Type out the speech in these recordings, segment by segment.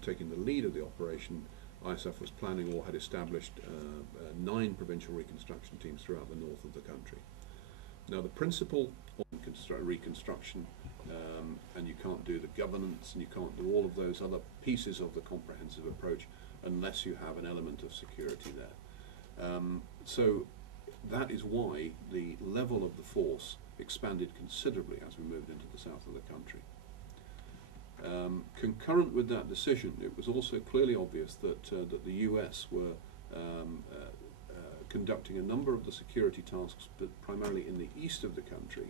of taking the lead of the operation, ISAF was planning or had established 9 provincial reconstruction teams throughout the north of the country. Now the principle of reconstruction, and you can't do the governance and you can't do all of those other pieces of the comprehensive approach unless you have an element of security there. So that is why the level of the force expanded considerably as we moved into the south of the country. Concurrent with that decision, it was also clearly obvious that that the US were conducting a number of the security tasks, but primarily in the east of the country,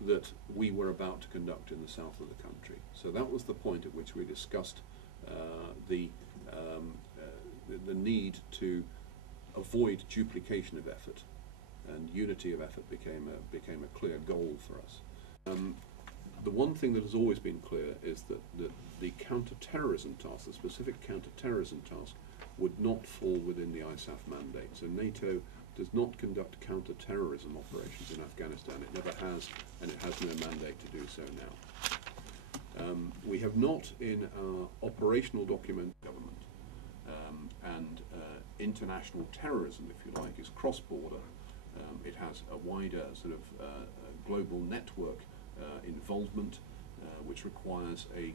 that we were about to conduct in the south of the country. So that was the point at which we discussed the need to avoid duplication of effort, and unity of effort became a clear goal for us. The one thing that has always been clear is that the counter-terrorism task, the specific counter-terrorism task, would not fall within the ISAF mandate. So NATO does not conduct counter-terrorism operations in Afghanistan. It never has, and it has no mandate to do so now. We have not in our operational document government, and international terrorism, if you like, is cross-border. It has a wider sort of global network involvement, which requires a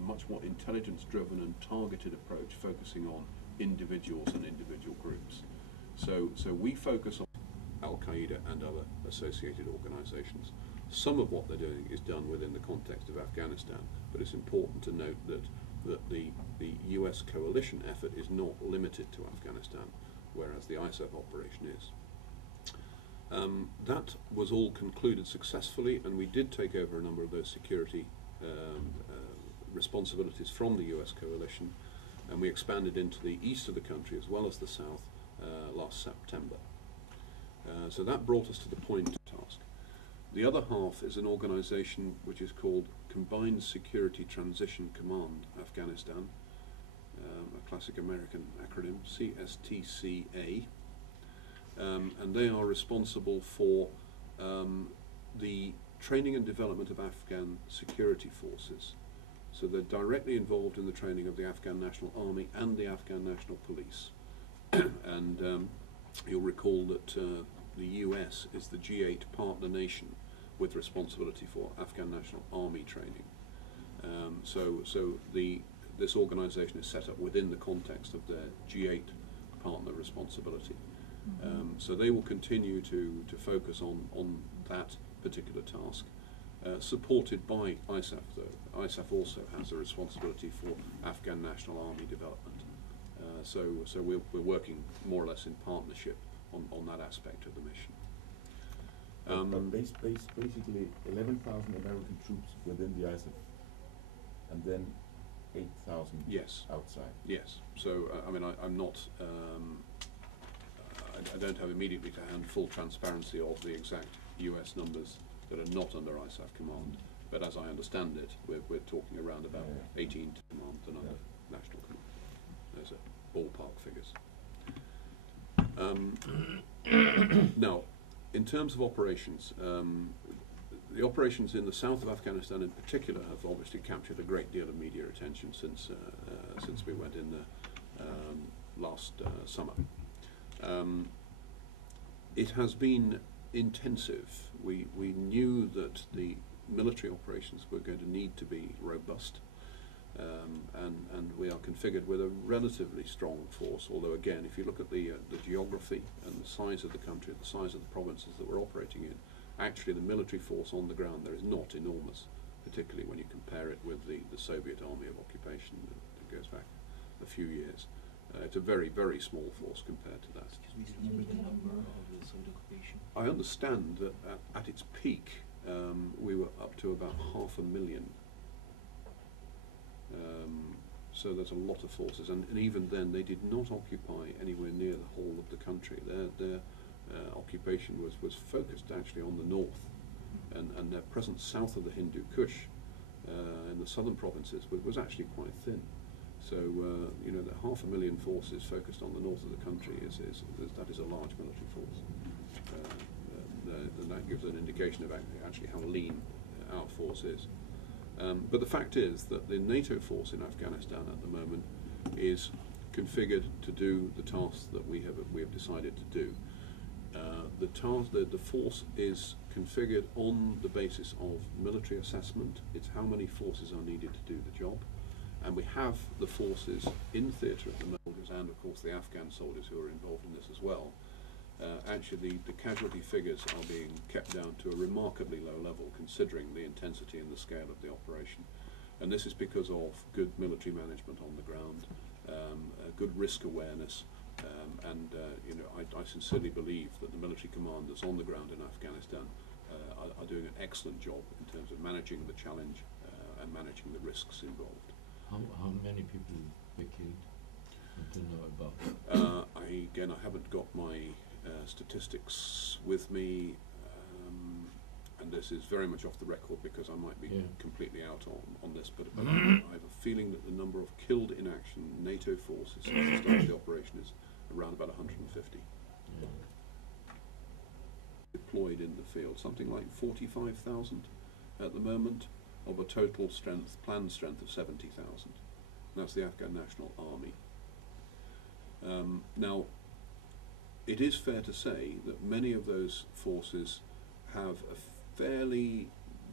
much more intelligence-driven and targeted approach, focusing on individuals and individual groups. So we focus on Al-Qaeda and other associated organizations. Some of what they're doing is done within the context of Afghanistan, but it's important to note that the US coalition effort is not limited to Afghanistan, whereas the ISAF operation is. That was all concluded successfully, and we did take over a number of those security responsibilities from the US coalition, and we expanded into the east of the country as well as the south last September. So that brought us to the point task. The other half is an organization which is called Combined Security Transition Command Afghanistan, a classic American acronym, CSTCA. And they are responsible for the training and development of Afghan security forces. So they're directly involved in the training of the Afghan National Army and the Afghan National Police. And you'll recall that the US is the G8 partner nation with responsibility for Afghan National Army training. This organization is set up within the context of their G8 partner responsibility. So they will continue to focus on that particular task, supported by ISAF though. ISAF also has a responsibility for Afghan National Army development. So we're working more or less in partnership on that aspect of the mission. Basically 11,000 American troops within the ISAF, and then 8,000 yes. outside. Yes. So I mean, I'm not. I don't have immediately to hand full transparency of the exact US numbers that are not under ISAF command, but as I understand it, we're talking around about 18 to command and under national command. Those are ballpark figures. Now, in terms of operations, the operations in the south of Afghanistan in particular have obviously captured a great deal of media attention since we went in there last summer. It has been intensive. We knew that the military operations were going to need to be robust, and we are configured with a relatively strong force, although again, if you look at the geography and the size of the country, the size of the provinces that we're operating in, actually the military force on the ground there is not enormous, particularly when you compare it with the Soviet army of occupation that goes back a few years. It's a very, very small force compared to that. Excuse me, the number of the Soviet occupation? I understand that at its peak we were up to about 500,000. So there's a lot of forces, and even then they did not occupy anywhere near the whole of the country. Their occupation was focused actually on the north, and their presence south of the Hindu Kush in the southern provinces was actually quite thin. So you know, the 500,000 forces focused on the north of the country that is a large military force. And that gives an indication of actually how lean our force is. But the fact is that the NATO force in Afghanistan at the moment is configured to do the tasks that we have decided to do. The force is configured on the basis of military assessment. It's how many forces are needed to do the job. And we have the forces in theatre at the moment, and of course the Afghan soldiers who are involved in this as well. Actually, the casualty figures are being kept down to a remarkably low level, considering the intensity and the scale of the operation. And this is because of good military management on the ground, good risk awareness, and I sincerely believe that the military commanders on the ground in Afghanistan are doing an excellent job in terms of managing the challenge and managing the risks involved. How many people were killed? To know about. Again, I haven't got my statistics with me, and this is very much off the record because I might be completely out on this, but I have a feeling that the number of killed in action NATO forces since the start of the operation is around about 150. Deployed in the field, something like 45,000 at the moment, of a total planned strength of 70,000. That's the Afghan National Army. Now, it is fair to say that many of those forces have a fairly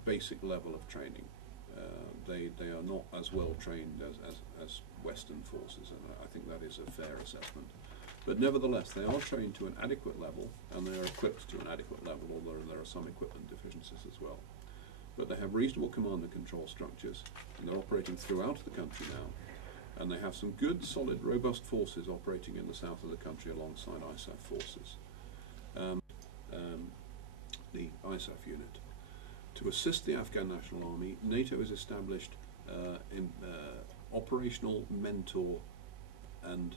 basic level of training. They are not as well trained as Western forces, and I think that is a fair assessment. But nevertheless, they are trained to an adequate level, and they are equipped to an adequate level, although there are some equipment deficiencies as well. But they have reasonable command and control structures, and they're operating throughout the country now. And they have some good, solid, robust forces operating in the south of the country alongside ISAF forces. The ISAF unit. To assist the Afghan National Army, NATO has established operational mentor and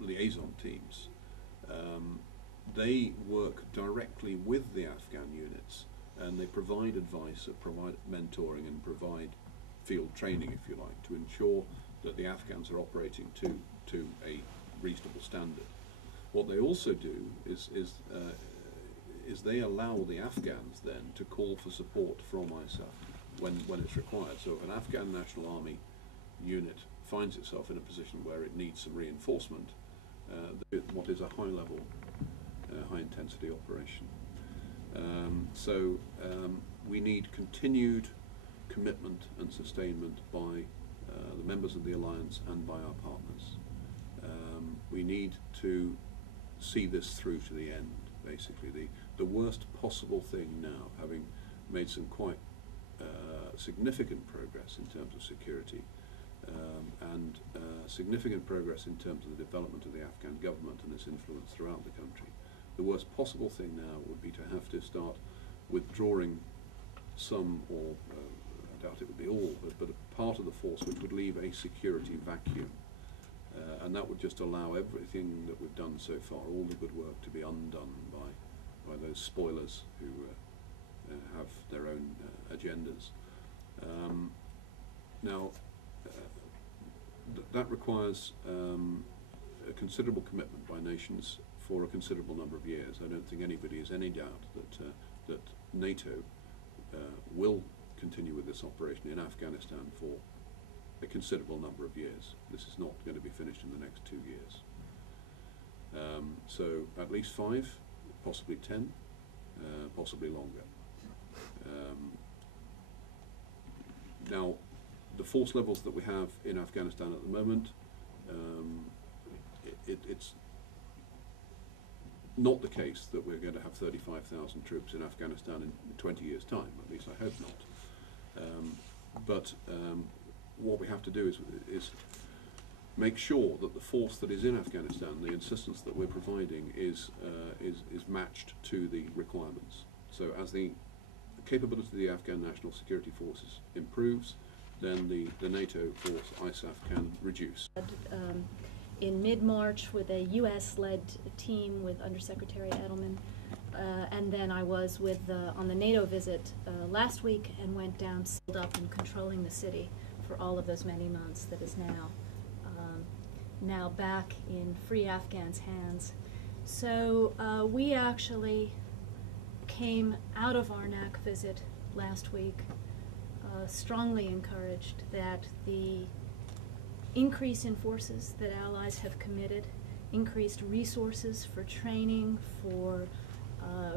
liaison teams. They work directly with the Afghan units, and they provide advice, provide mentoring, and provide field training, if you like, to ensure that the Afghans are operating to a reasonable standard. What they also do is they allow the Afghans then to call for support from ISAF when it's required. So if an Afghan National Army unit finds itself in a position where it needs some reinforcement, what is a high-level, high-intensity operation. We need continued commitment and sustainment by the members of the alliance and by our partners. We need to see this through to the end, basically. The worst possible thing now, having made some quite significant progress in terms of security, and significant progress in terms of the development of the Afghan government and its influence throughout the country. The worst possible thing now would be to have to start withdrawing some, or I doubt it would be all, but a part of the force, which would leave a security vacuum. And that would just allow everything that we've done so far, all the good work, to be undone by those spoilers who have their own agendas. That requires a considerable commitment by nations for a considerable number of years. I don't think anybody has any doubt that NATO will continue with this operation in Afghanistan for a considerable number of years. This is not going to be finished in the next 2 years. So at least 5, possibly 10, possibly longer. Now, the force levels that we have in Afghanistan at the moment, it's not the case that we're going to have 35,000 troops in Afghanistan in 20 years' time. At least I hope not. What we have to do is make sure that the force that is in Afghanistan, the assistance that we're providing, is matched to the requirements. So as the capability of the Afghan National Security Forces improves, then the NATO force, ISAF, can reduce. In mid-March with a US-led team with Undersecretary Edelman, and then I was on the NATO visit last week and went down, sealed up and controlling the city for all of those many months that is now back in Free Afghans' hands. So we actually came out of our NAC visit last week, strongly encouraged that the increase in forces that allies have committed, increased resources for training, for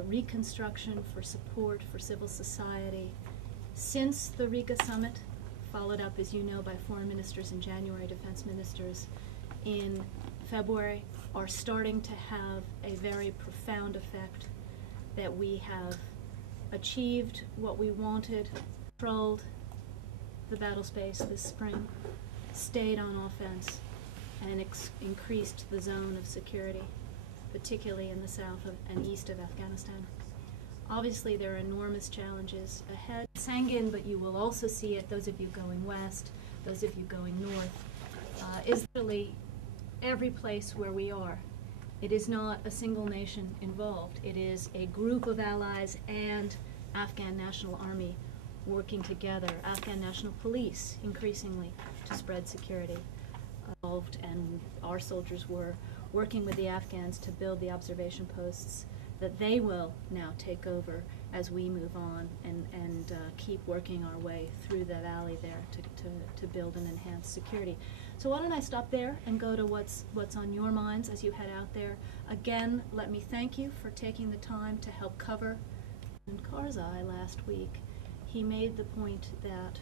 reconstruction, for support for civil society. Since the Riga summit, followed up, as you know, by foreign ministers in January, defense ministers in February, are starting to have a very profound effect, that we have achieved what we wanted, controlled the battle space this spring, stayed on offense, and increased the zone of security, particularly in the south and east of Afghanistan. Obviously, there are enormous challenges ahead. Sangin, but you will also see it, those of you going west, those of you going north, is really every place where we are. It is not a single nation involved. It is a group of allies and Afghan National Army working together, Afghan National Police increasingly to spread security. And our soldiers were working with the Afghans to build the observation posts that they will now take over as we move on and keep working our way through the valley there to build and enhance security. So why don't I stop there and go to what's on your minds as you head out there. Again, let me thank you for taking the time to help cover. In Karzai last week, he made the point that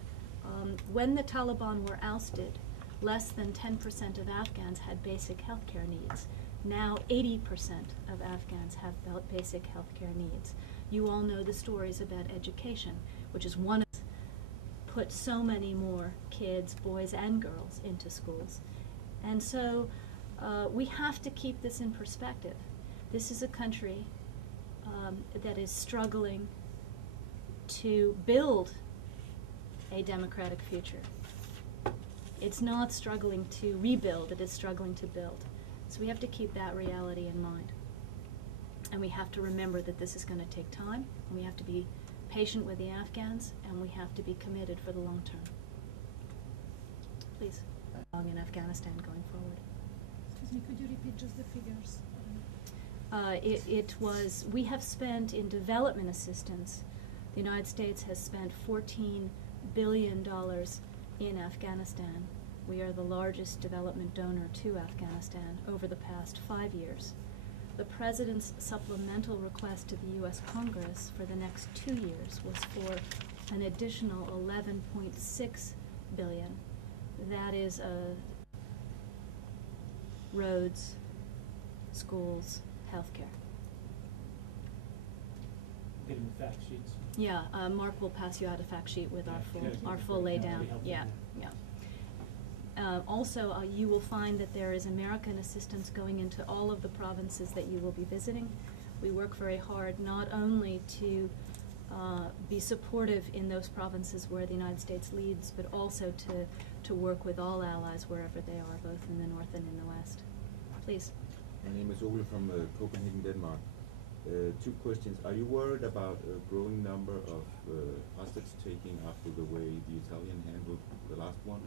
when the Taliban were ousted, less than 10% of Afghans had basic health care needs. Now 80% of Afghans have basic health care needs. You all know the stories about education, which is one of put so many more kids, boys and girls, into schools. And so we have to keep this in perspective. This is a country that is struggling to build a democratic future. It's not struggling to rebuild, it is struggling to build. So we have to keep that reality in mind. And we have to remember that this is going to take time, and we have to be patient with the Afghans, and we have to be committed for the long term. Please. In Afghanistan going forward. Excuse me, could you repeat just the figures? It was, we have spent in development assistance, the United States has spent $14 billion in Afghanistan. We are the largest development donor to Afghanistan over the past 5 years. The President's supplemental request to the U.S. Congress for the next 2 years was for an additional $11.6 billion. That is roads, schools, healthcare. Getting the fact sheets. Yeah, Mark will pass you out a fact sheet with Yeah, our full that'd be laydown. helpful, Yeah, yeah. yeah. Also, you will find that there is American assistance going into all of the provinces that you will be visiting. We work very hard not only to be supportive in those provinces where the United States leads, but also to work with all allies wherever they are, both in the north and in the west. Please. My name is Ole from Copenhagen, Denmark. 2 questions. Are you worried about a growing number of hostage taking after the way the Italian handled the last one?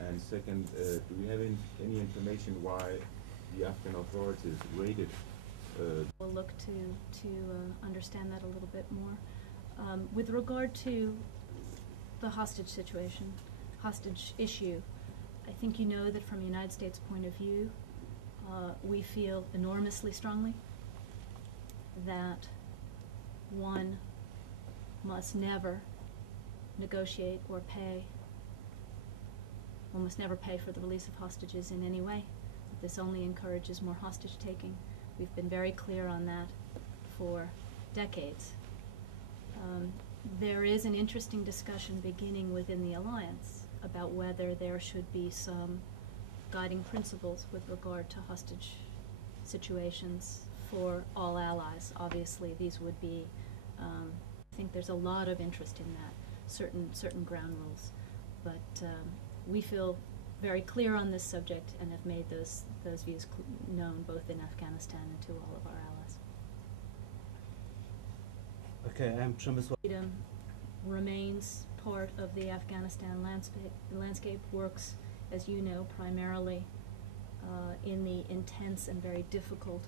And second, do we have any information why the Afghan authorities raided? We'll look to understand that a little bit more. With regard to the hostage situation, hostage issue, I think you know that from the United States point of view, we feel enormously strongly that one must never negotiate or pay. One must never pay for the release of hostages in any way. This only encourages more hostage taking. We've been very clear on that for decades. There is an interesting discussion beginning within the alliance about whether there should be some guiding principles with regard to hostage situations for all allies. Obviously, these would be, I think there's a lot of interest in that, certain ground rules. But we feel very clear on this subject and have made those views known both in Afghanistan and to all of our allies. Okay, I'm Przemysław. Freedom remains part of the Afghanistan landscape. The landscape works, as you know, primarily in the intense and very difficult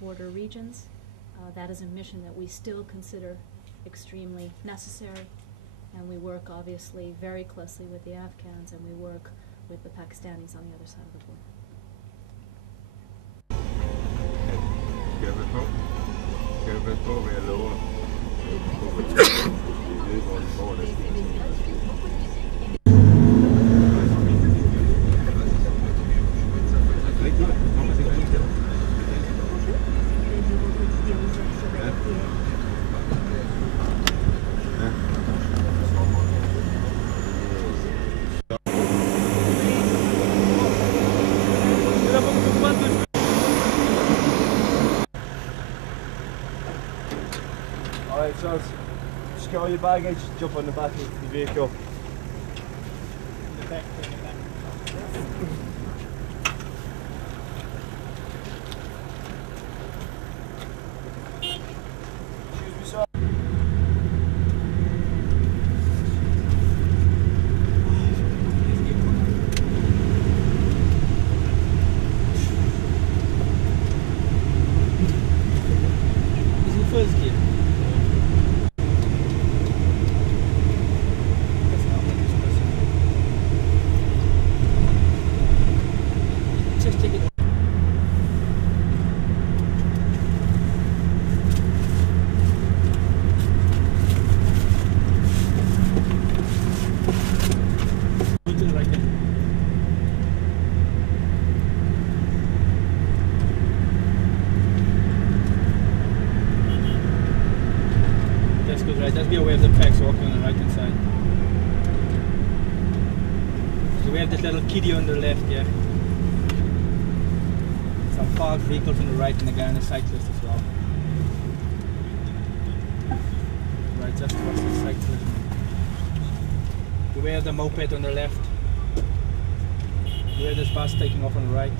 border regions. That is a mission that we still consider extremely necessary. And we work obviously very closely with the Afghans, and we work with the Pakistanis on the other side of the border. Skal vi på, hvad jeg lover? Vi ved, hvor det Alright, so secure your baggage, jump on the back of the vehicle. Right, just be aware of the packs walking on the right hand side. So we have this little kiddie on the left, yeah. Some parked vehicles on the right and the guy on the cyclist as well. Right, just towards the cyclist. Beware of the moped on the left. Beware of this bus taking off on the right.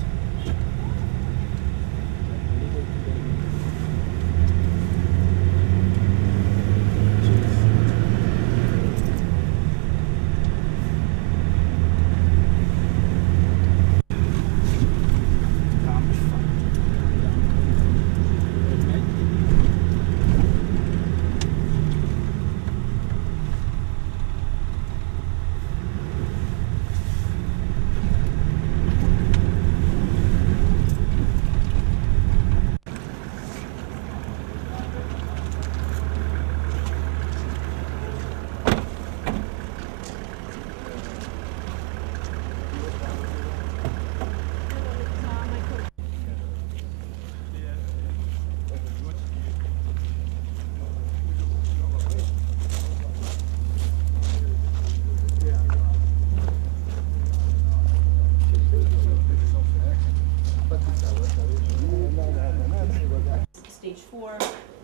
Stage 4,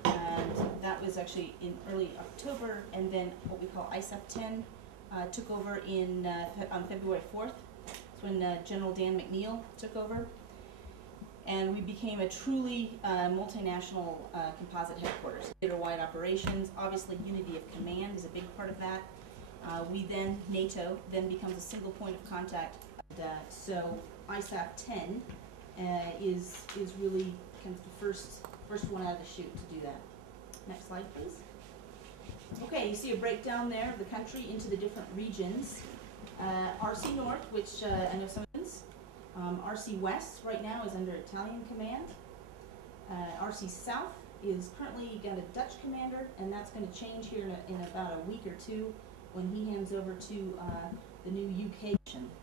and that was actually in early October, and then what we call ISAF 10 took over on February 4th. That's when General Dan McNeil took over, and we became a truly multinational composite headquarters. Theater-wide operations, obviously unity of command is a big part of that. NATO then becomes a single point of contact. So ISAF 10 is really kind of the first one out of the chute to do that. Next slide, please. Okay, you see a breakdown there of the country into the different regions. RC North, which I know some of RC West right now is under Italian command. RC South is currently got a Dutch commander, and that's going to change here in about a week or two when he hands over to the new UK.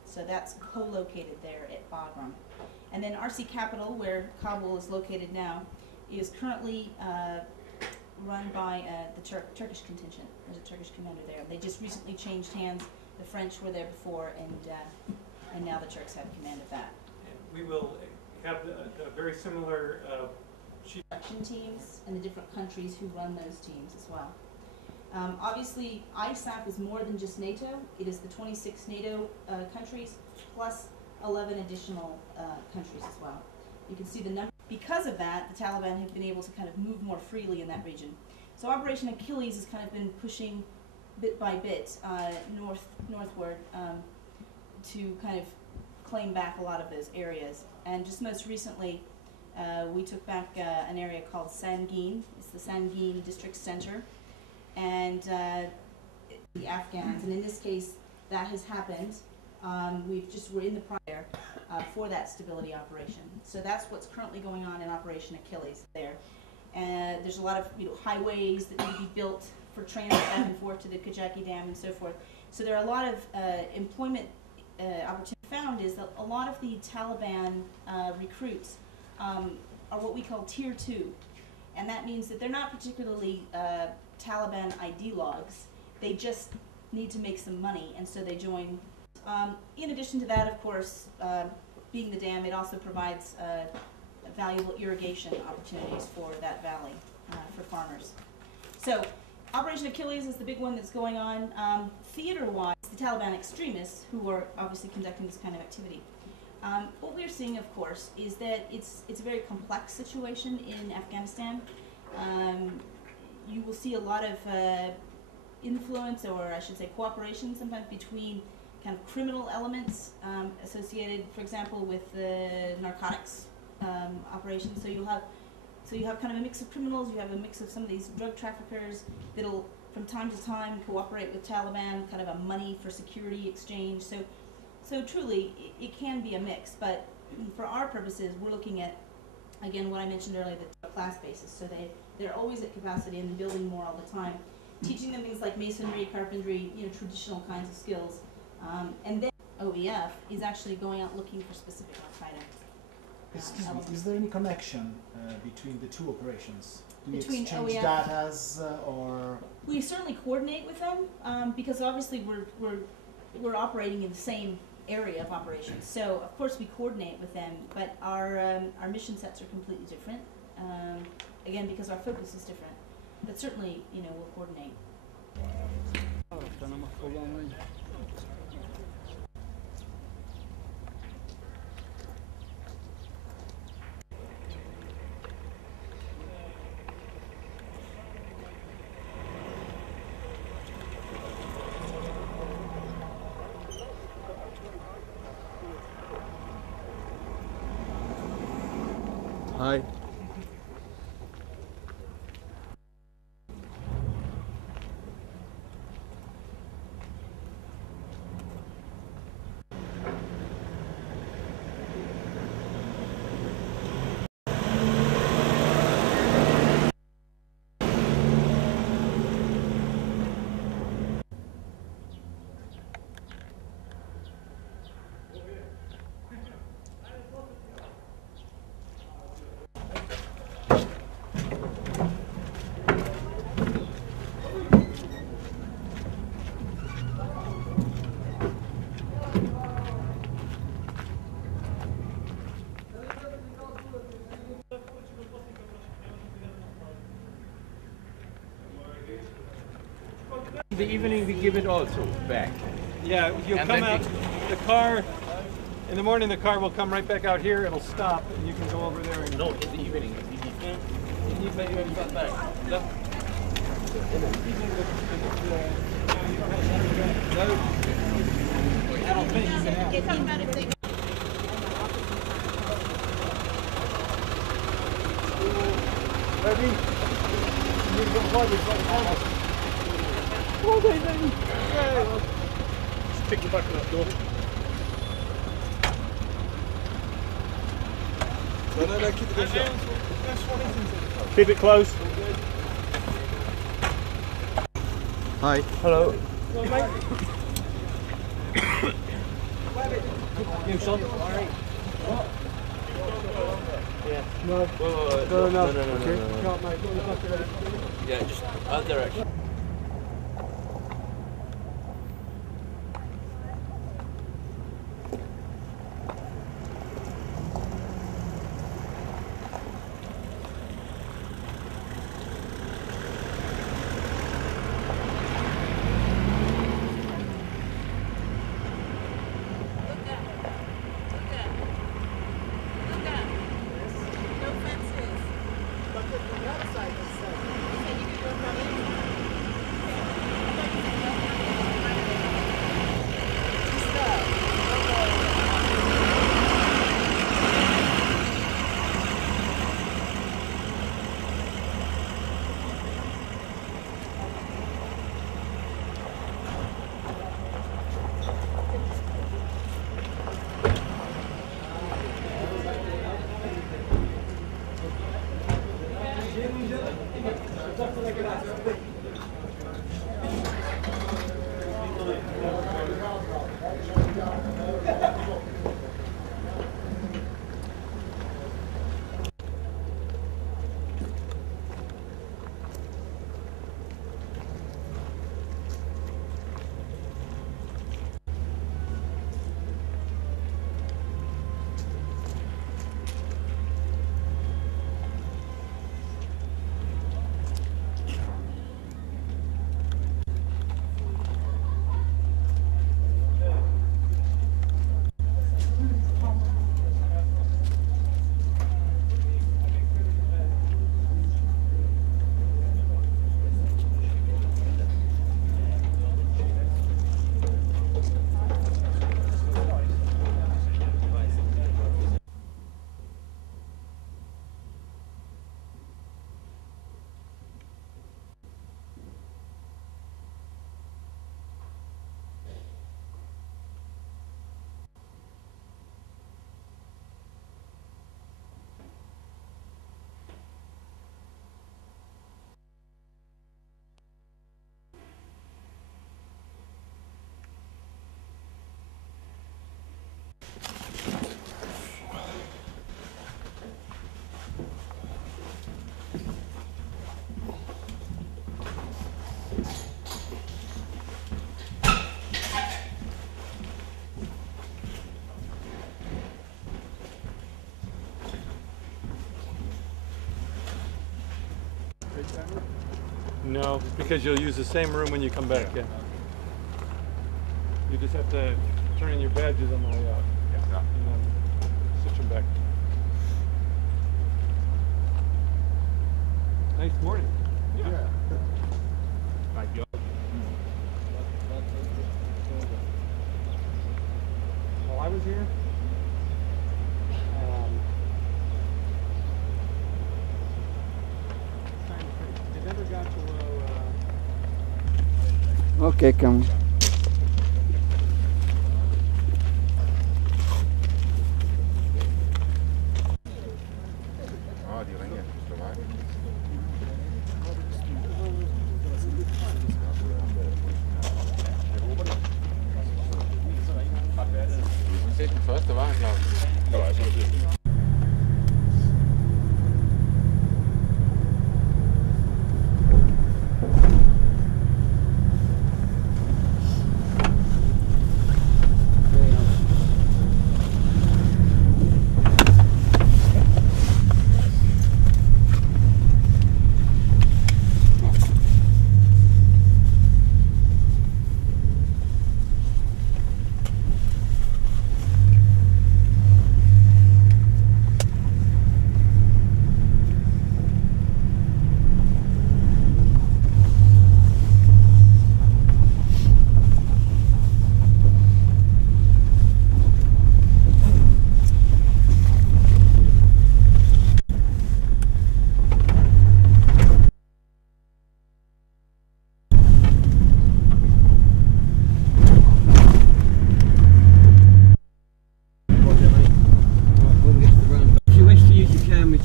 So that's co-located there at Bagram. And then RC Capital, where Kabul is located now, is currently run by the Turkish contingent. There's a Turkish commander there. They just recently changed hands. The French were there before, and now the Turks have command of that. And we will have a very similar action teams and the different countries who run those teams as well. Obviously, ISAF is more than just NATO. It is the 26 NATO countries plus 11 additional countries as well. You can see the number. Because of that, the Taliban have been able to kind of move more freely in that region. So Operation Achilles has kind of been pushing bit by bit northward to kind of claim back a lot of those areas. And just most recently, we took back an area called Sangin. It's the Sangin District Center. and the Afghans. And in this case, that has happened. We're in the prior for that stability operation. So that's what's currently going on in Operation Achilles there. And there's a lot of highways that need to be built for transit back and forth to the Kajaki Dam and so forth. So there are a lot of employment opportunities. Found is that a lot of the Taliban recruits are what we call Tier 2. And that means that they're not particularly Taliban ideologues. They just need to make some money, and so they join. In addition to that, of course, being the dam, it also provides valuable irrigation opportunities for that valley for farmers. So Operation Achilles is the big one that's going on. Theater-wise, the Taliban extremists, who are obviously conducting this kind of activity. What we're seeing, of course, is that it's a very complex situation in Afghanistan. You will see a lot of influence, or I should say cooperation sometimes, between kind of criminal elements associated, for example, with the narcotics operations. So you have kind of a mix of criminals, you have a mix of some of these drug traffickers that'll from time to time cooperate with Taliban, kind of a money for security exchange. So truly, it can be a mix, but for our purposes, we're looking at, again, what I mentioned earlier, the class basis. So they're always at capacity and building more all the time, teaching them things like masonry, carpentry, traditional kinds of skills. And then OEF is actually going out looking for specific Al-Qaeda. Excuse me, is there any connection between the two operations? Do you Between exchange OEF data, or? We certainly coordinate with them because obviously we're operating in the same area of operations. So of course we coordinate with them, but our mission sets are completely different. Again, because our focus is different. But certainly, we'll coordinate. Hi. The evening we give it also back. Yeah, you'll And come then out, the car, in the morning the car will come right back out here, it'll stop, and you can go over there and... No, in the evening. Ready? You can go forward. Okay, then. Just pick the back of that door. No, keep it shut. Keep it closed. Hi. Hello. You son? Yeah. No. No. Okay. Can't, mate. Go back to that. Yeah, just that direction. No, because you'll use the same room when you come back, yeah. You just have to turn in your badges on the way out. Yeah. And then switch them back. Nice morning. Yeah. Right, go. While I was here, I never got to Okay, come. De ringer til Slovakken. Vi ses den første, var Claus?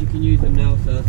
You can use them now, sir.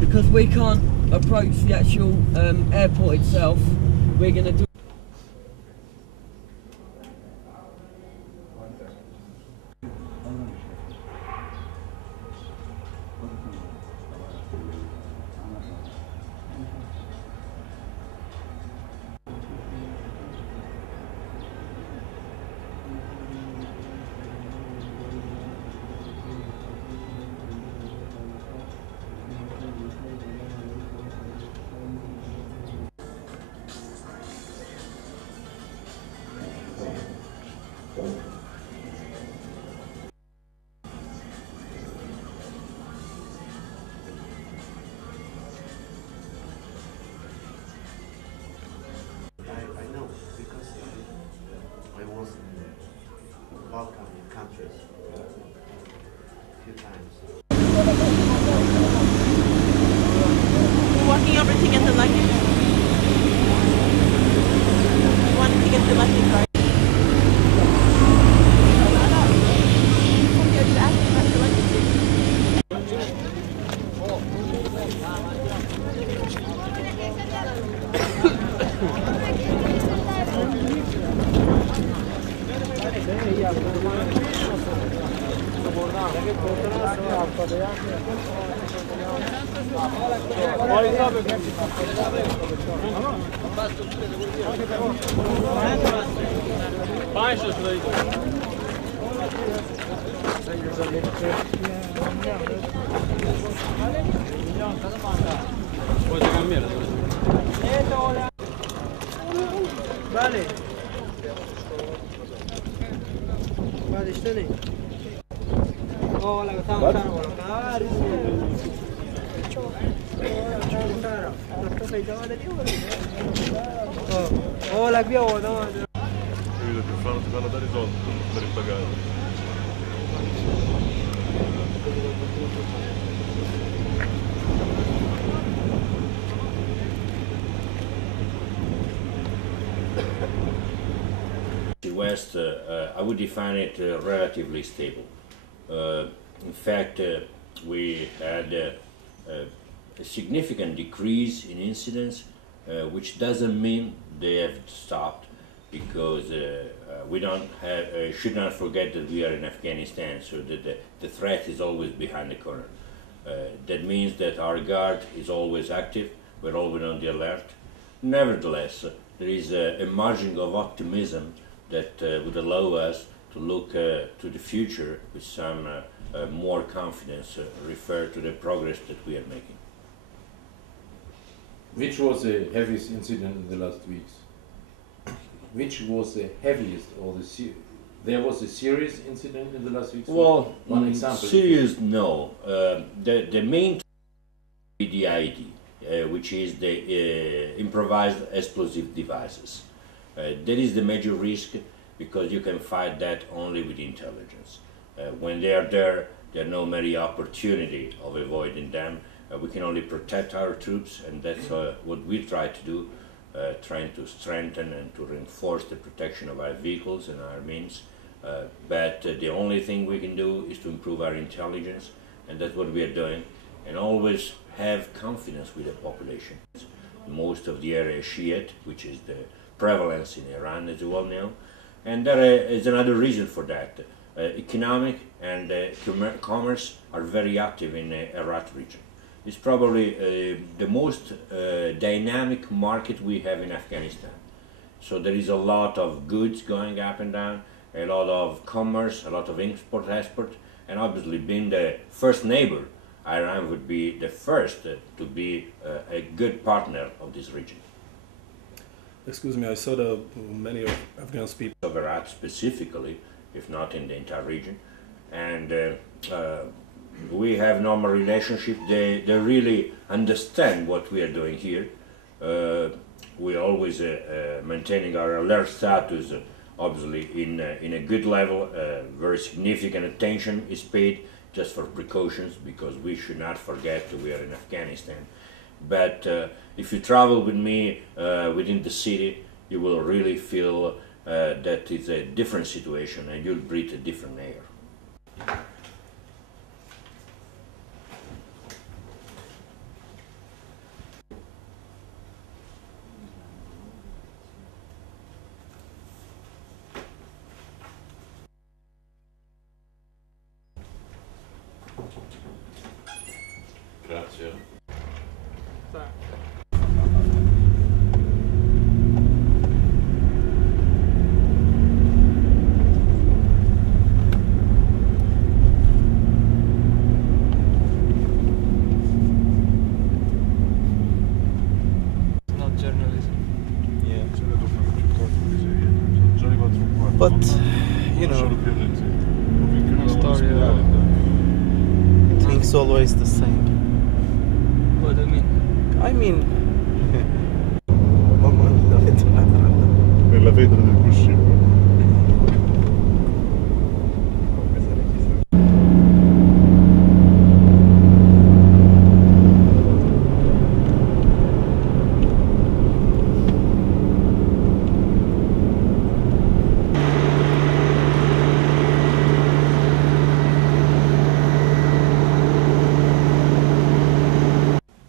Because we can't approach the actual airport itself, we're going to do Vale. Vale, اشتري. ولا قطعة كان ولا كار. ولا بيو ولا. Vedo che fanno ti vanno a dare i soldi per ripagare. The West, I would define it relatively stable. In fact, we had a significant decrease in incidents, which doesn't mean they have stopped, because we don't have, should not forget that we are in Afghanistan, so that the threat is always behind the corner. That means that our guard is always active, we're always on the alert. Nevertheless, there is a margin of optimism that would allow us to look to the future with some more confidence, refer to the progress that we are making. Which was the heaviest incident in the last weeks? Which was the heaviest, or there was a serious incident in the last weeks? Well, one example. Serious, no. The main PDID, which is the improvised explosive devices. That is the major risk, because you can fight that only with intelligence. When they are there are no many opportunity of avoiding them. We can only protect our troops, and that's what we try to do, trying to strengthen and to reinforce the protection of our vehicles and our means. But the only thing we can do is to improve our intelligence, and that's what we are doing, and always have confidence with the population. Most of the area is Shiite, which is the prevalence in Iran, as you well know, and there is another reason for that. Economic and commerce are very active in the Herat region. It's probably the most dynamic market we have in Afghanistan. So there is a lot of goods going up and down, a lot of commerce, a lot of import-export, and obviously being the first neighbor, Iran would be the first to be a good partner of this region. Excuse me, I saw that many of Afghan's people of Herat specifically, if not in the entire region, and we have normal relationship. They really understand what we are doing here. We are always maintaining our alert status, obviously in a good level. Very significant attention is paid just for precautions, because we should not forget that we are in Afghanistan. But if you travel with me within the city, you will really feel that it's a different situation, and you'll breathe a different air. Grazie. Not journalism. Yeah. But, you know, things always the same. What do you mean? I mean, Nella vetra del cuscino.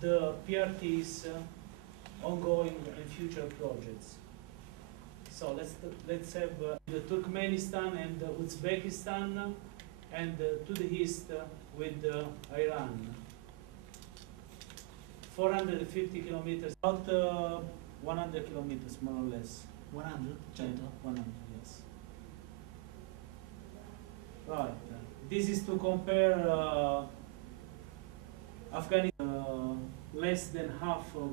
The PRT's ongoing and future projects. So let's have the Turkmenistan and Uzbekistan, and to the east with Iran. 450 kilometers, about 100 kilometers more or less. 100? 100, yes. Right. This is to compare Afghanistan, less than half of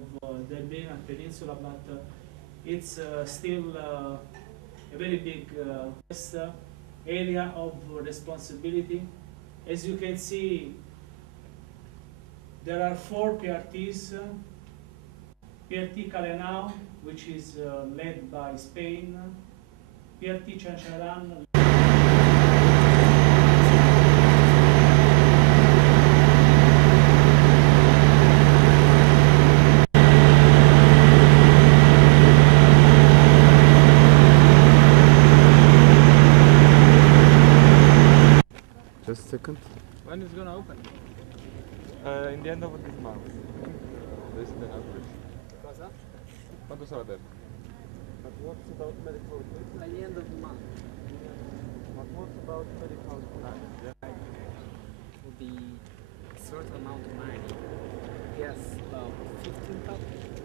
the Iberian Peninsula, but it's still a very big area of responsibility. As you can see, there are 4 PRTs. PRT Calenao, which is led by Spain. PRT Chancharan. Just a second. When is it gonna open? In the end of this month. This is the average. Quanto sarà tempo? But what's about medical equipment? At the end of the month. But what's about medical equipment? Would be a certain amount of money. Yes, about 15,000.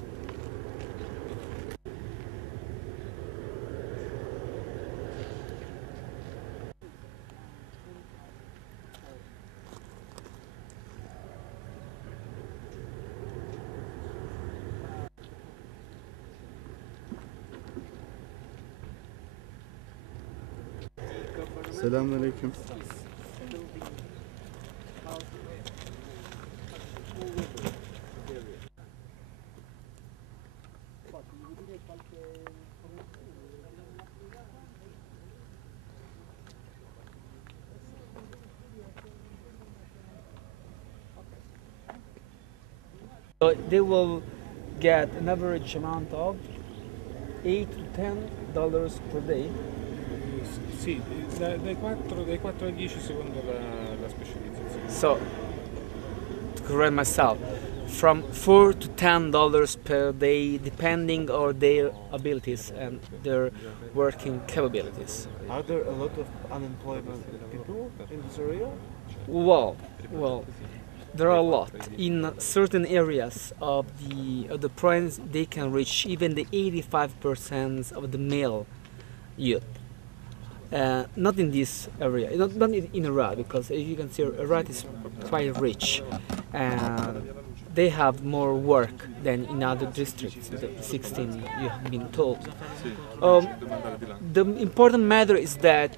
Selamünaleyküm. So they will get an average amount of $8 to $10 per day. Sì, dai 4 ai 10 secondo la specializzazione. So, to correct myself, from $4 to $10 per day, depending on their abilities and their working capabilities. Are there a lot of unemployment people in this area? Well, there are a lot. In certain areas of the province, they can reach even the 85% of the male youth. Not in this area, not in Iraq, because as you can see, Iraq is quite rich, and they have more work than in other districts, the 16 you have been told. The important matter is that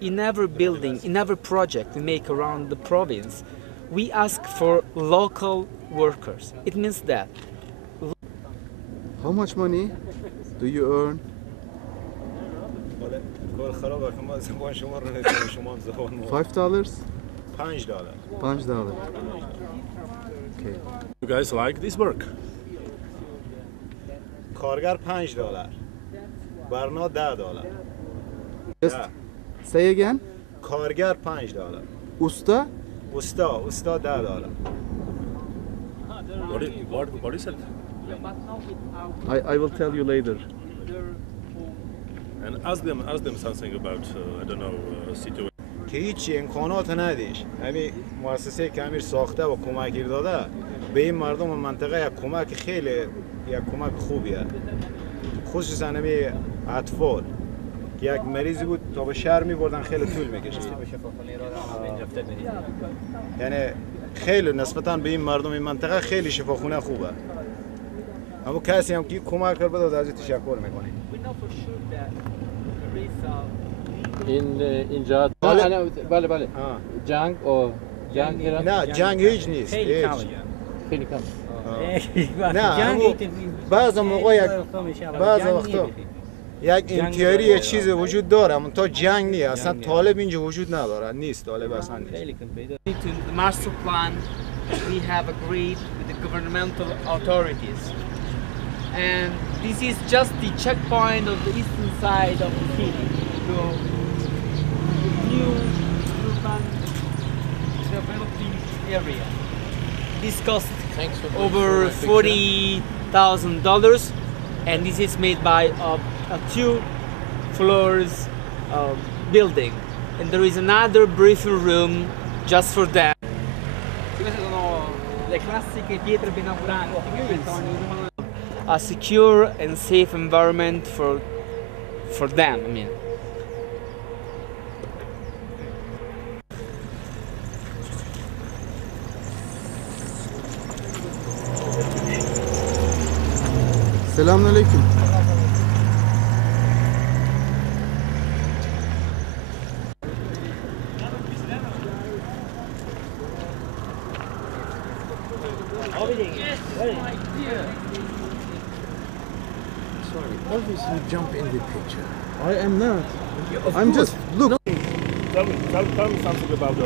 in every building, in every project we make around the province, we ask for local workers. It means that. How much money do you earn? $5? $5. Okay. You guys like this work? کارگر $5 برنا $10 Just say again. کارگر $5 Usta? Usta $10 What is it? I will tell you later. And ask them something about I don't know situation. که هیچ امکانات ندیش همین مؤسسه که امیر ساخته و کمک داده به این مردم منطقه یک کمک خیلی یک کمک خوبیه خصوصا همین اطفال که یک مریضی بود تا به شهر می‌بردن خیلی طول می‌کشید یعنی خیلی نسبتاً به این مردم این منطقه خیلی شفاخونه خوبه اما کسی هم که کمک کرد بده از تشکر می‌کنیم in جهاد بله جنگ و جنگ نه جنگ هیچ نیست خیلی کم نه بعض موقع بعض وقتا یک انتیاری یه چیز وجود داره اما تا جنگ نیست اصلا طالب اینجا وجود نداره نیست طالب اصلا نیست The master plan we have agreed with the governmental authorities, and this is just the checkpoint of the eastern side of the city. So, new urban developing area. This cost over $40,000, and this is made by a 2 floors building, and there is another briefing room just for that. Queste sono le classiche pietre benavuranti che mettono in a secure and safe environment for them, I mean. Selamünaleyküm. Sorry, always you jump in the picture. I am not. Of I'm course. just look. Tell me something about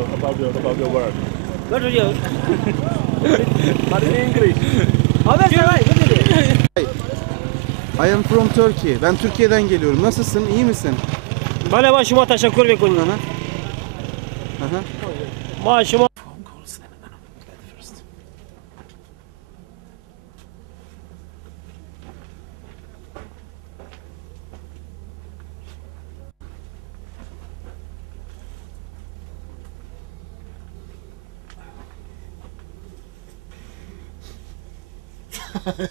your work. What are you? But in English. I am from Turkey. Ben Türkiye'den geliyorum. Nasılsın? İyi misin? Bana başıma teşekkür ederim. Aha. Başıma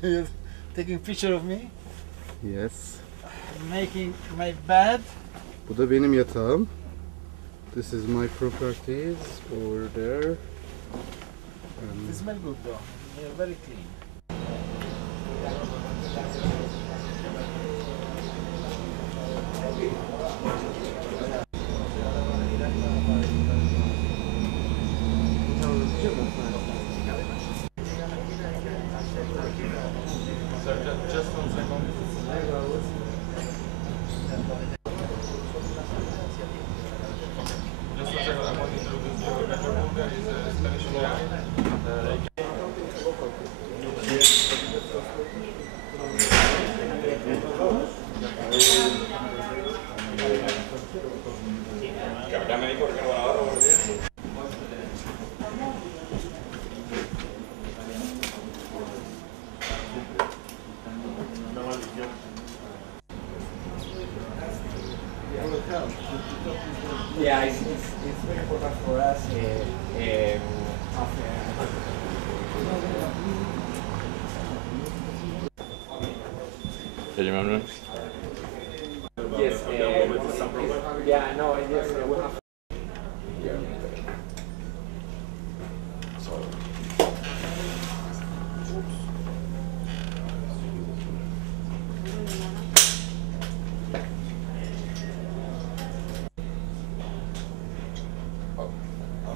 You're taking picture of me, Yes. making my bed. Bu da benim yatağım. This is my properties over there. They smell good though. They are very clean. Just 1 second. Just 1 second. I want to introduce you. Pedro Bunga is a Spanish guy. Yeah, it's very important for us. Yes, yeah, no, yes, we have.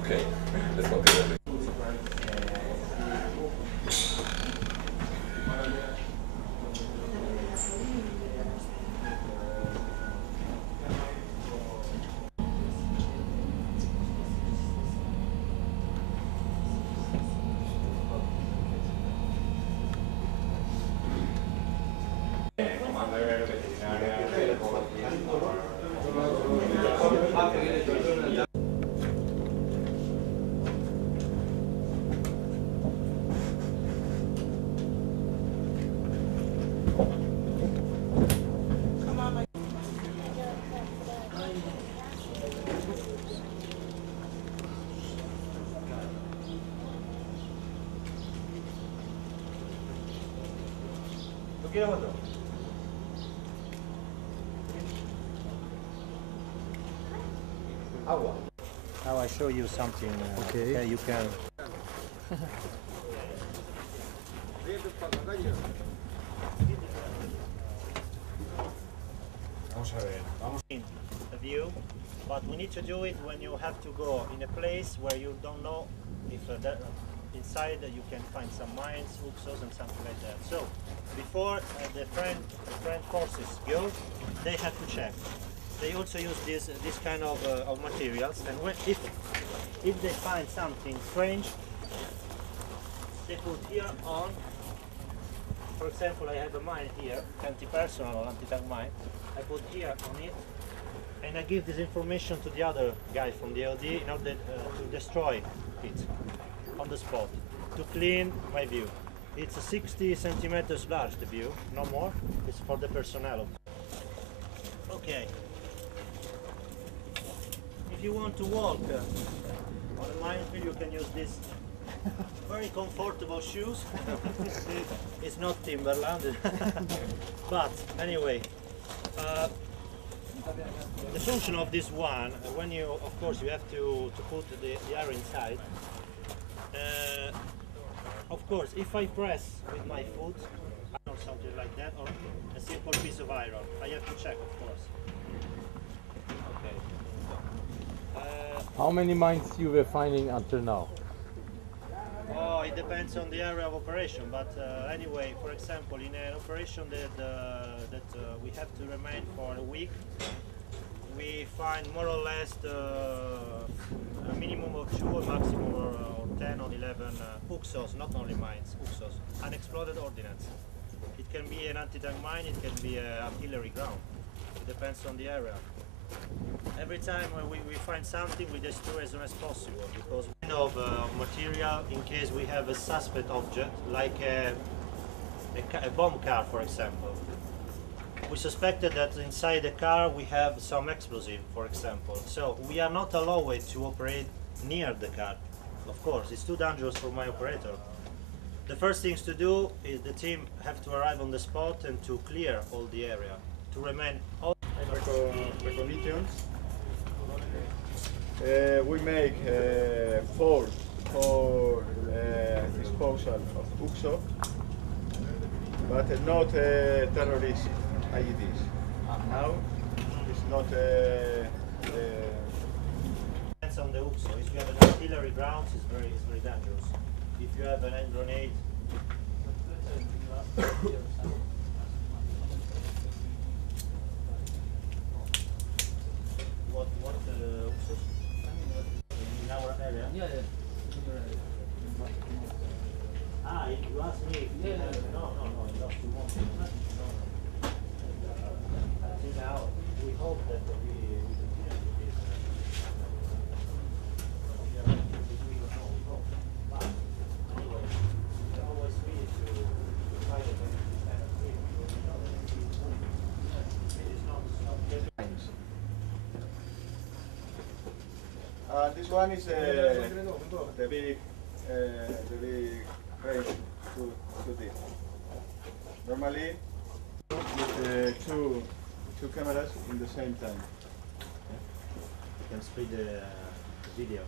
Okay, let's continue. Now I show you something. Okay. You can. A view, but we need to do it when you have to go in a place where you don't know if inside you can find some mines, uxos, and something like that. So before the friend forces go, they have to check. They also use this kind of materials, and if they find something strange, they put here on. For example, I have a mine here, anti-personal or anti-tank mine. I put here on it, and I give this information to the other guy from the LD in order to destroy it on the spot, to clean my view. It's 60 centimeters large, the view, no more. It's for the personnel. Okay. If you want to walk on a minefield, you can use this very comfortable shoes. It's not Timberland. But anyway, the function of this one, when you, of course, you have to put the air inside. Of course, if I press with my foot or something like that, or a simple piece of iron, I have to check, of course. Okay. How many mines you were finding until now? Oh, it depends on the area of operation, but anyway, for example, in an operation that we have to remain for a week, we find more or less a minimum of 2 or maximum or 10 or 11 UXOs, not only mines, UXOs, unexploded ordnance. It can be an anti-tank mine, it can be an artillery ground. It depends on the area. Every time when we find something, we destroy as soon as possible, because we know of material in case we have a suspect object, like a bomb car, for example. We suspected that inside the car we have some explosive, for example. So we are not allowed to operate near the car. Of course, it's too dangerous for my operator. The first things to do is the team have to arrive on the spot and to clear all the area, to remain all Recognitions. We make for disposal of UXO, but not terrorist IEDs. Now it's not depends on the UXO. If you have an artillery ground, it's very dangerous. If you have an hand grenade, what UXOs? In our area? Yeah. Ah, you asked me if we have, no, just too much. Until now, we hope that we continue with this. But anyway, it's always free to find it when it's kind of free. It is not this one is the big crate to this. Normally, with two cameras in the same time. You can split the video.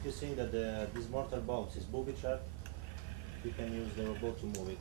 If you see that this mortar box is booby trapped, you can use the robot to move it.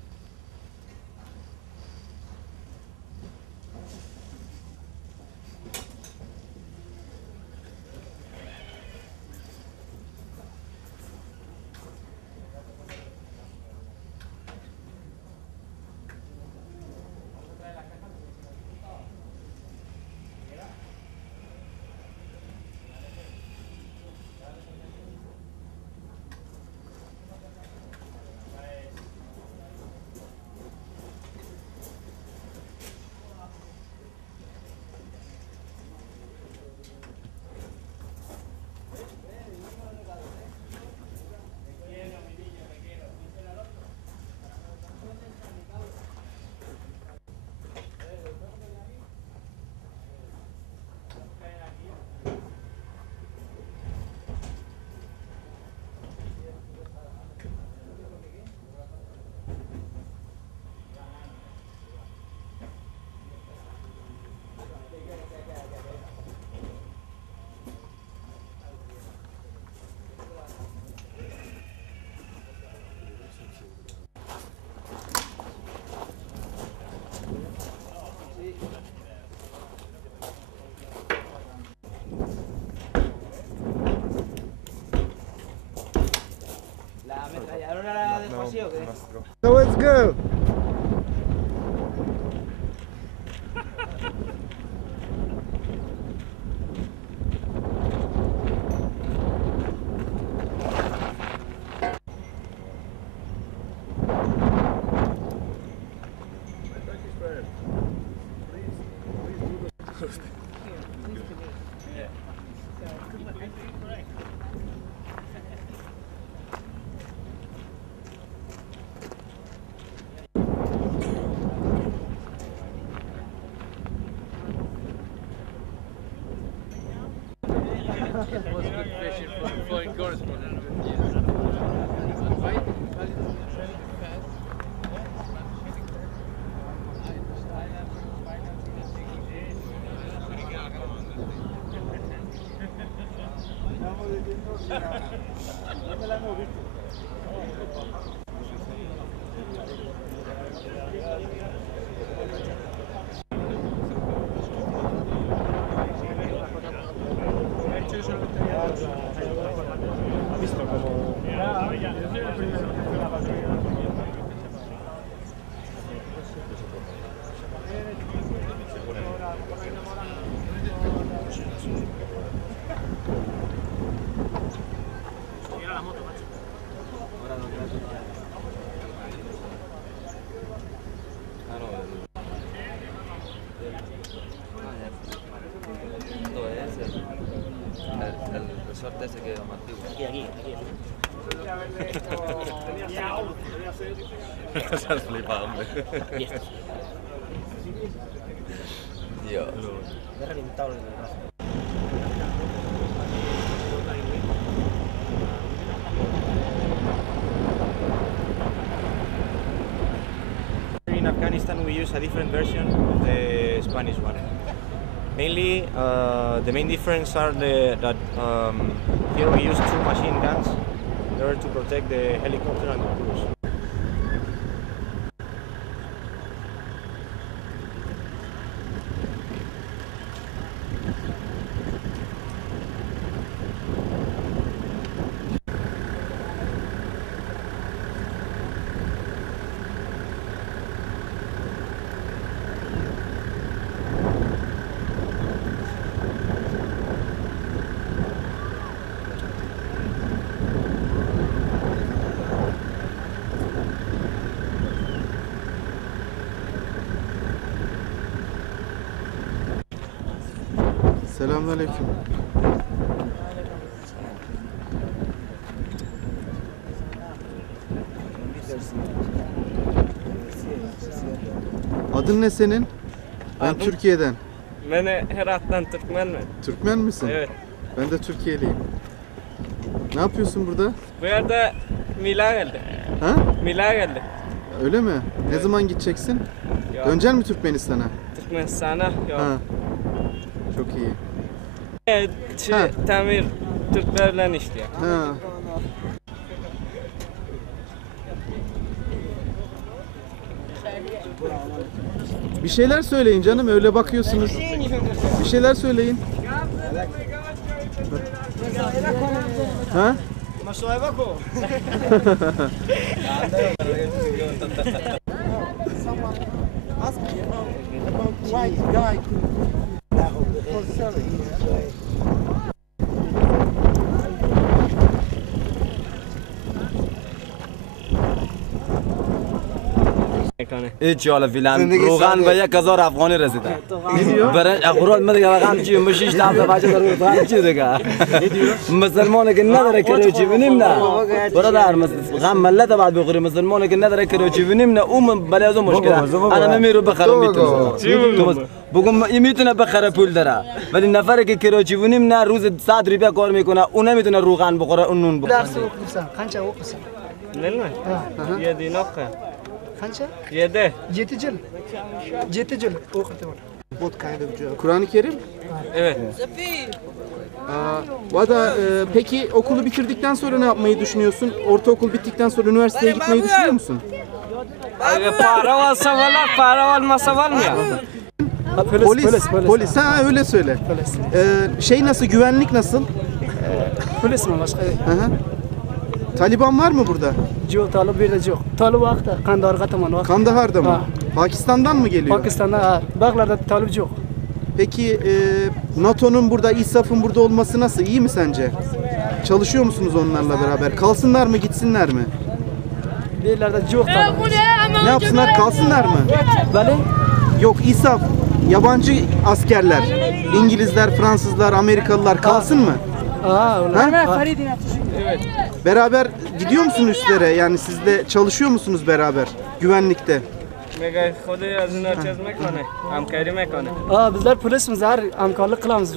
So let's go. good pressure from foreign correspondent. El resorte ese que Martí. Aquí. Se has flipado, hombre. Dios. Me he reventado el brazo. In Afghanistan we use a different version of the Spanish one. Mainly, the main difference are that here we use 2 machine guns in order to protect the helicopter and the crews. Selamünaleyküm. Adın ne senin? Ben Adım- Türkiye'den. Ben Herat'tan Türkmen mi? Türkmen misin? Evet. Ben de Türkiye'liyim. Ne yapıyorsun burada? Bu yerde Mila geldi. Ha? Mila geldi. Öyle mi? Ne zaman gideceksin? Ya. Döneceksin mi Türkmenistan'a? Türkmenistan'a yok. Ha. Çok iyi. Tamir Türklerle işliyor. Ha. Bir şeyler söyleyin canım, öyle bakıyorsunuz. Bir şeyler söyleyin. Ha? Ask me about why the guy was selling. هیچ حالا فیلم روغن به 1000 افغانی رسیده diyor? برنج اخرال مدگه رقم چی مشیش دفعه بچه در روغن چی دیگه مسلمانه که نداره کروچی بینیم نه برادر غم ملت بعد بخوری مسلمانه که نداره کروچی بینیم نه اون بله از اون مشکل انا نمیرو بخرم میتونم بگم این میتونه بخره پول داره ولی نفری که کروچی بینیم نه روز 100 روپیه کار میکنه اون نمیتونه روغن بخوره اون نون بخوره Ders okursan, kaça okursan? Değil mi? Ha. 7 nokta. Kaça? 7. 7 yıl. 7 yıl okudum. Bot kaydı. Kur'an-ı Kerim? Evet. Peki okulu bitirdikten sonra ne yapmayı düşünüyorsun? Ortaokul bittikten sonra üniversiteye gitmeyi düşünüyor musun? Para olsa var, para olmasa var mı ya? Polis. Ha öyle söyle. Şey nasıl, güvenlik nasıl? Polis mi başka? Taliban var mı burada? Yok, Talib bir yok. Talib vakti, Kandahar'a tamam vakti. Kandahar'da mı? Ha. Pakistan'dan mı geliyor? Pakistan'da, Bağlar'da Talib yok. Peki NATO'nun burada, İSAF'ın burada olması nasıl? İyi mi sence? Çalışıyor musunuz onlarla beraber? Kalsınlar mı, gitsinler mi? Bir yerlerde yok Talib. Ne yapsınlar, kalsınlar mı? Böyle? Yok, İSAF, yabancı askerler, İngilizler, Fransızlar, Amerikalılar kalsın mı? Ha? Evet. Beraber gidiyor musun üstlere? Yani siz de çalışıyor musunuz beraber güvenlikte? Mega خود از اینا چیز میکنه همکاری میکنه Bizler polisimiz her hamkarlık kılamız.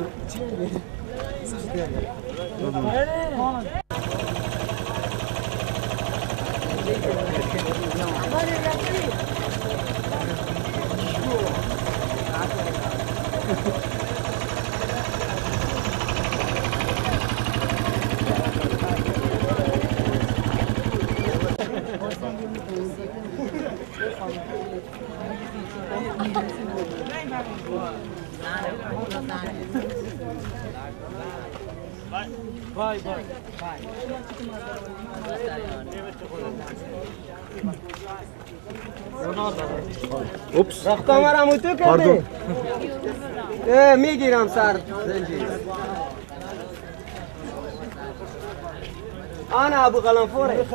Ups. کامرامو تو Pardon. میگیرم سر زنجیر انا ابو قلنفوره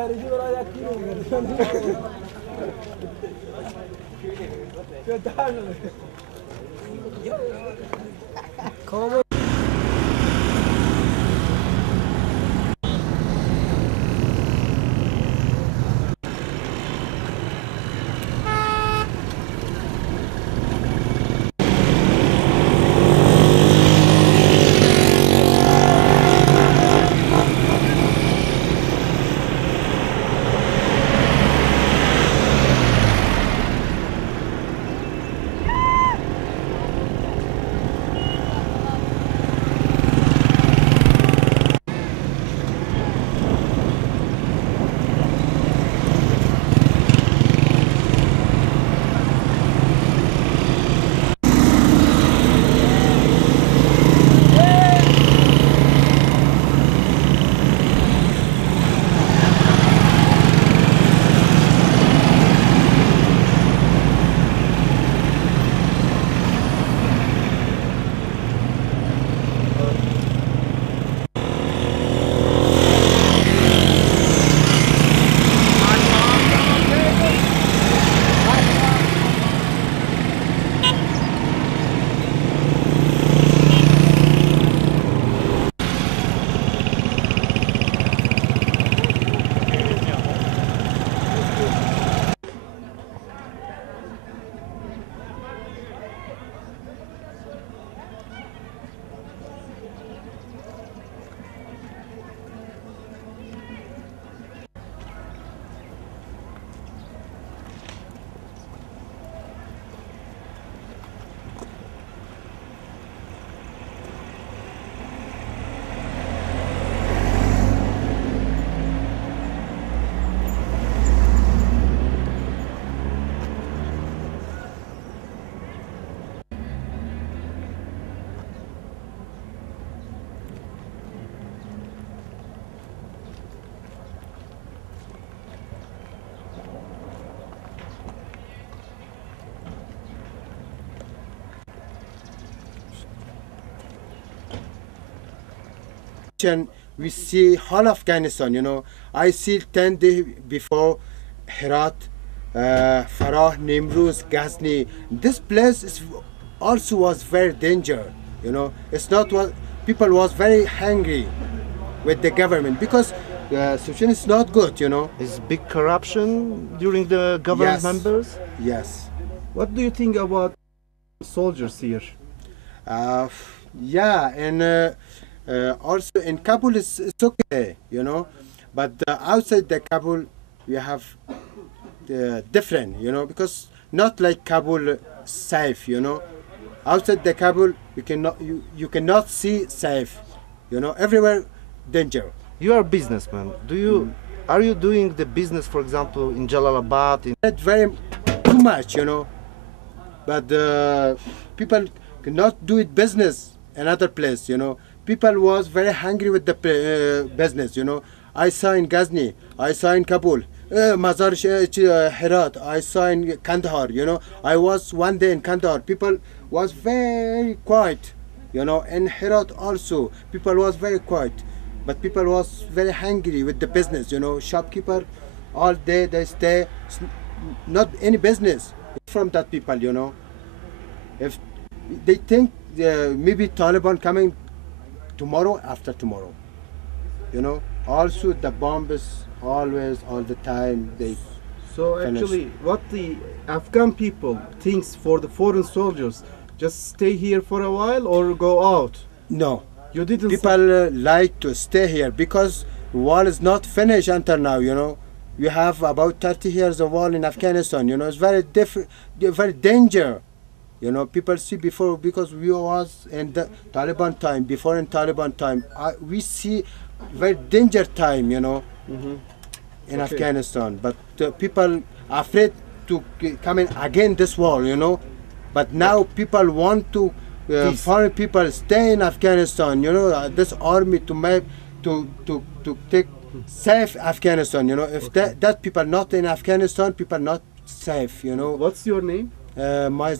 We see whole Afghanistan, you know. I see 10 days before Herat, Farah, Nimruz, Ghazni. This place is also was very dangerous, you know. It's not what people was very hungry with the government because the situation is not good, you know. Is big corruption during the government Yes. members? Yes. What do you think about soldiers here? Yeah, and also in Kabul it's okay, you know, but outside the Kabul we have different, you know, because not like Kabul safe, you know. Outside the Kabul you cannot see safe, you know. Everywhere danger. You are a businessman. Are you doing the business, for example, in Jalalabad? Not very too much, you know, but people cannot do it business another place, you know. People was very hungry with the business, you know. I saw in Ghazni, I saw in Kabul, Mazar Herat, I saw in Kandahar, you know. I was one day in Kandahar. People was very quiet, you know. In Herat also, people was very quiet, but people was very hungry with the business, you know. Shopkeeper, all day they stay, not any business from that people, you know. If they think maybe Taliban coming tomorrow, after tomorrow, you know. Also the bombs always, all the time they So finish. actually, what the Afghan people thinks for the foreign soldiers, just stay here for a while or go out? No, You didn't. People like to stay here because wall is not finished until now. You know, you have about 30 years of wall in Afghanistan. You know, it's very very danger. You know, people see before because we was in the Taliban time. Before in Taliban time, we see very danger time. You know, in Afghanistan. But people afraid to come in again this war. You know, but now people want to. Foreign people stay in Afghanistan, you know, this army to make to take safe Afghanistan, you know. If that people not in Afghanistan, people not safe, you know. What's your name? My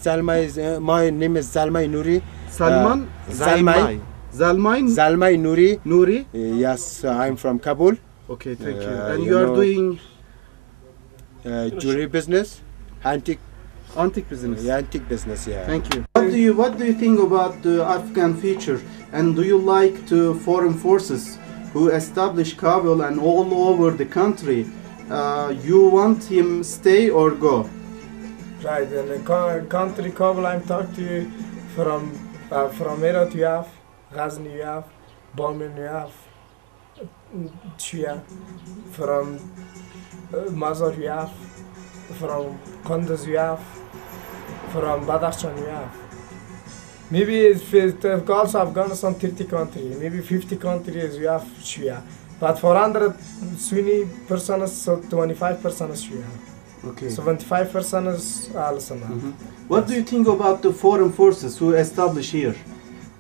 name is Zalmay Nouri. Salman? Zalmay. Zalmay Nouri. Nouri? Yes, I'm from Kabul. Okay, thank you. And you are doing jewelry business, antique business. Yeah, antique business. Yeah. Thank you. What do you think about the Afghan future? And do you like the foreign forces who establish Kabul and all over the country? You want him stay or go? Right. In the country Kabul, I'm talking to you from Herat you have, Ghazni you have, Bamin you have, Shia, from Mazar you have, from Kunduz you have, from Badakhshan you have. Maybe if it calls Afghanistan 30 countries, maybe 50 countries you have Shia. But 400 Sunni persons, so 25% is Shia. Okay. 75% is Al-Sunnah. What do you think about the foreign forces who establish here?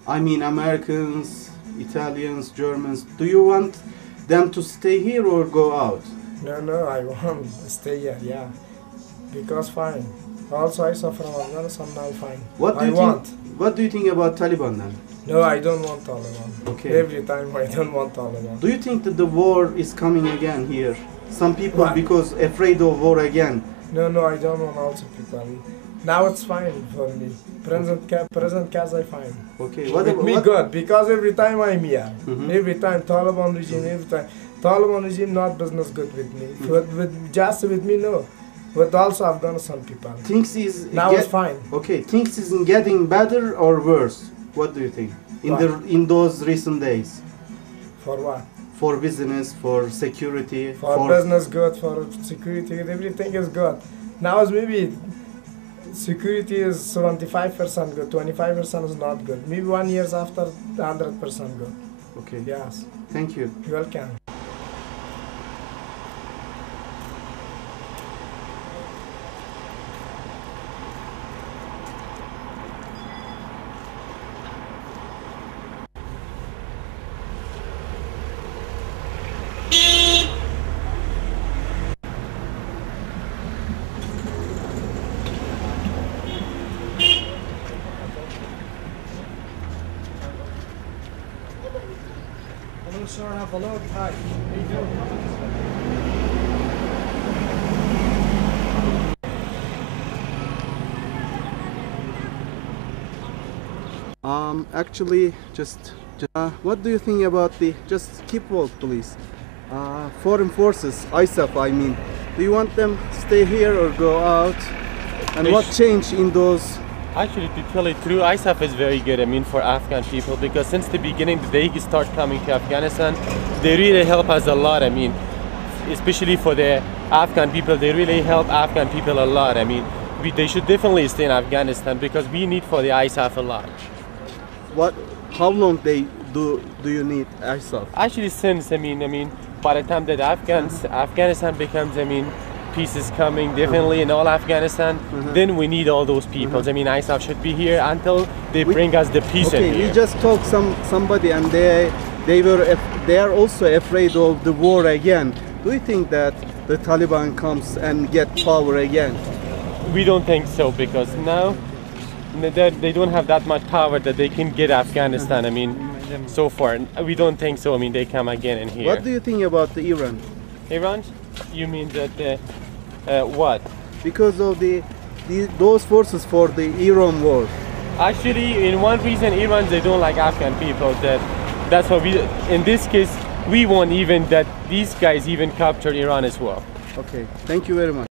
I mean Americans, Italians, Germans. Do you want them to stay here or go out? No, I want to stay here, yeah. Because fine. Also, I suffer from Afghanistan, now fine. What do you think about Taliban then? No, I don't want Taliban. Okay. Every time I don't want Taliban. Do you think that the war is coming again here? Some people because afraid of war again. No, I don't want also people. Now it's fine for me. Present case I fine. Okay. With me good because every time I'm here, every time Taliban regime not business good with me. Just with me no. But also Afghanistan people. It's fine. Okay, things is getting better or worse? What do you think? In those recent days? For what? For business, for security. For business good, for security, everything is good. Now it's maybe security is 75% good, 25% is not good. Maybe 1 year after 100% good. Okay. Yes. Thank you. You're welcome. Actually, what do you think about just keep hold please, foreign forces, ISAF I mean, do you want them stay here or go out, and what changed in those? Actually, to tell it true, ISAF is very good, I mean, for Afghan people, because since the beginning, the day he started coming to Afghanistan, they really help us a lot, I mean, especially for the Afghan people, they really help Afghan people a lot, I mean, they should definitely stay in Afghanistan, because we need for the ISAF a lot. How long do you need ISAF? Actually, since, I mean, by the time that Afghanistan becomes, I mean, peace is coming definitely in all Afghanistan, then we need all those people. I mean, ISAF should be here until they bring us the peace in here. Okay, we just talked somebody and they are also afraid of the war again. Do you think that the Taliban comes and get power again? We don't think so, because now they don't have that much power that they can get Afghanistan. I mean, so far we don't think so. I mean, they come again in here. What do you think about the Iran? Iran? You mean that what? Because of those forces for the Iran war. Actually, in one reason, Iran, they don't like Afghan people. That's why we, in this case, we want even that these guys even capture Iran as well. Okay, thank you very much.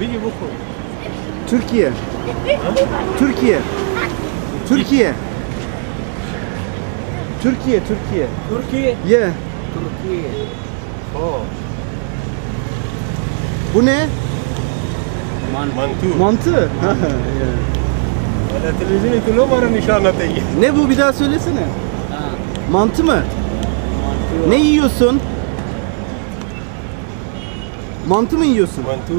بيجي بخرج. Türkiye. Türkiye. Türkiye. Türkiye, Türkiye. Türkiye. Yeah. Türkiye. Oh. Bu ne? Mantı. Mantı. Valla televizyonu kullanmadan inşallah değil. Ne bu bir daha söylesene. Mantı mı? Ne yiyorsun? Mantı mı yiyorsun? Mantı.